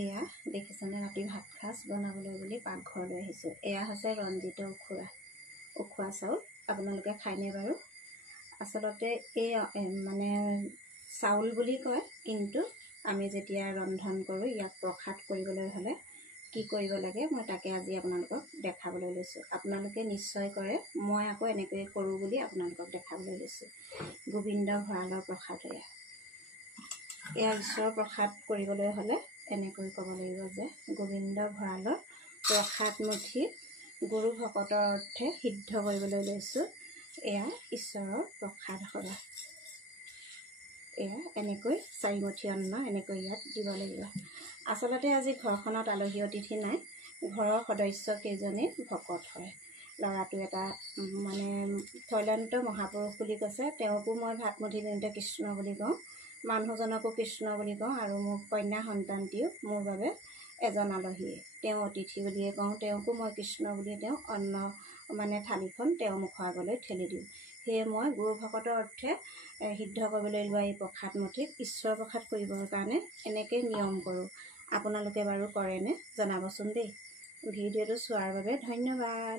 এয়া দেখিছেনে ৰাতি ভাত সাজ বনাবলৈ বুলি পাকঘৰলৈ আহিছোঁ। এয়া হৈছে ৰঞ্জিতৰ উখোৱা চাউল। আপোনালোকে খায়নে বাৰু? আচলতে এই মানে চাউল বুলি কয়, কিন্তু আমি যেতিয়া ৰন্ধন কৰোঁ ইয়াক প্ৰসাদ কৰিবলৈ হ'লে কি কৰিব লাগে মই তাকে আজি আপোনালোকক দেখাবলৈ লৈছোঁ। আপোনালোকে নিশ্চয় কৰে, মই আকৌ এনেকৈয়ে কৰোঁ বুলি আপোনালোকক দেখাবলৈ লৈছোঁ। গোবিন্দ ভঁৰালৰ প্ৰসাদ এয়া ঈশ্বৰৰ প্ৰসাদ কৰিবলৈ হ'লে এনেকৈ ক'ব লাগিব যে গোবিন্দ ভঁৰালৰ প্ৰসাদ মুঠি গুৰু ভকতৰ অৰ্থে সিদ্ধ কৰিবলৈ লৈছোঁ। এয়া ঈশ্বৰৰ প্ৰসাদ সভা। এয়া এনেকৈ 4 মুঠি অন্ন এনেকৈ ইয়াত দিব লাগিব। আচলতে আজি ঘৰখনত আলহী অতিথি নাই, ঘৰৰ সদস্য কেইজনেই ভকত হয়। ল'ৰাটো এটা মানে থৈলন্ত মহাপুৰুষ বুলি কৈছে, তেওঁকো মই ভাত মুঠি দিওঁতে কৃষ্ণ বুলি কওঁ, মানুহজনকো কৃষ্ণ বুলি কওঁ, আৰু মোৰ কন্যা সন্তানটিও মোৰ বাবে এজন আলহীয়ে, তেওঁ অতিথি বুলিয়ে কওঁ, তেওঁকো মই কৃষ্ণ বুলি তেওঁ অন্ন মানে থালিখন তেওঁৰ মুখৰ আগলৈ ঠেলি দিওঁ। সেয়ে মই গুৰু ভকতৰ অৰ্থে সিদ্ধ কৰিবলৈ লোৱা এই প্ৰসাদ মুঠিক ঈশ্বৰ প্ৰসাদ কৰিবৰ কাৰণে এনেকৈ নিয়ম কৰোঁ। আপোনালোকে বাৰু কৰেনে? জনাবচোন দেই। ভিডিঅ'টো চোৱাৰ বাবে ধন্যবাদ।